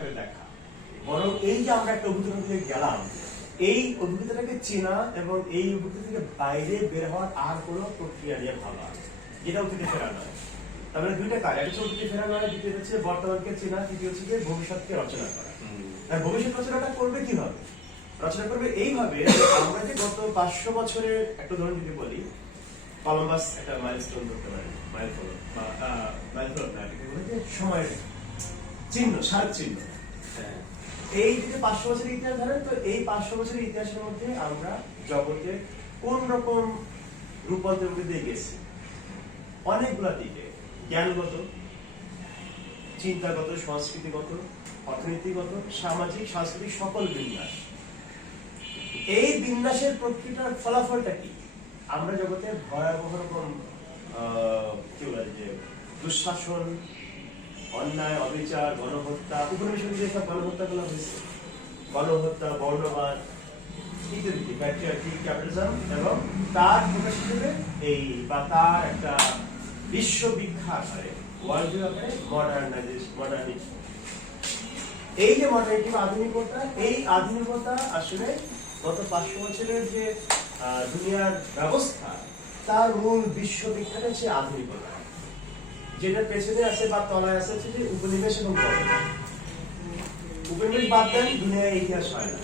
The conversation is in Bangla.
করে দেখা, বরং এই যে আমরা একটা অভিজ্ঞতা থেকে গেলাম, এই অভিজ্ঞতাটাকে চেনা এবং এই অভিজ্ঞতা থেকে বাইরে বের হওয়ার আর কোনো প্রক্রিয়া নিয়ে ভাবা, যেটা অতীতে ফেরা নয়। তার মানে দুইটা কাজ, একটা হচ্ছে অতীতে ফেরা নয়, দ্বিতীয় হচ্ছে বর্তমানকে চেনা, তৃতীয় হচ্ছে যে ভবিষ্যৎকে রচনা করা। আর ভবিষ্যৎ রচনাটা করবে কিভাবে? রচনা করবে এইভাবে, আমরা যে গত 500 বছরের একটা উদাহরণ যদি বলি, কলম্বাস একটা মাইলস্টোন ধরতে পারে, মাইলফলক বা মাইলফলক না, এটাকে বলে যে সময়ের চিহ্ন, স্মারক চিহ্ন। এই যে 500 বছরের ইতিহাস ধরেন, তো এই 500 বছরের ইতিহাসের মধ্যে আমরা জগতে কোন রকম রূপান্তর দিয়ে গেছি অনেকগুলা দিকে, জ্ঞানগত, চিন্তাগত, সংস্কৃতিগত, অর্থনীতিগত, সামাজিক, সাংস্কৃতিক সকল বিন্যাস। এই বিন্যাসের প্রক্রিয়ার ফলাফলটা কি? আমরা জগতে ভয়াবহ রকম কি বলে যে দুঃশাসন, অন্যায়, অবিচার, গণহত্যা, উপনিবেশিক যেসব গণহত্যাগুলো হয়েছে, গণহত্যা, বর্ণবাদ ইত্যাদি, প্যাট্রিয়ার্কি, ক্যাপিটালিজম, এবং তার প্রকাশ হিসেবে এই বা তার একটা বিশ্ববিখ্যাত ওয়ার্ল্ড মডার্নিটি। এই যে মডার্নিটি বা আধুনিকতা, এই আধুনিকতা আসলে গত 500 বছরের যে দুনিয়ার ব্যবস্থা, তার মূল বিশ্ববিখ্যাত হচ্ছে আধুনিকতা, যেটা পেছনে আছে বা তলায় আছে হচ্ছে যে উপনিবেশ এবং বর্ণবাদ। উপনিবেশ বাদ দেন দুনিয়ায় ইতিহাস হয় না।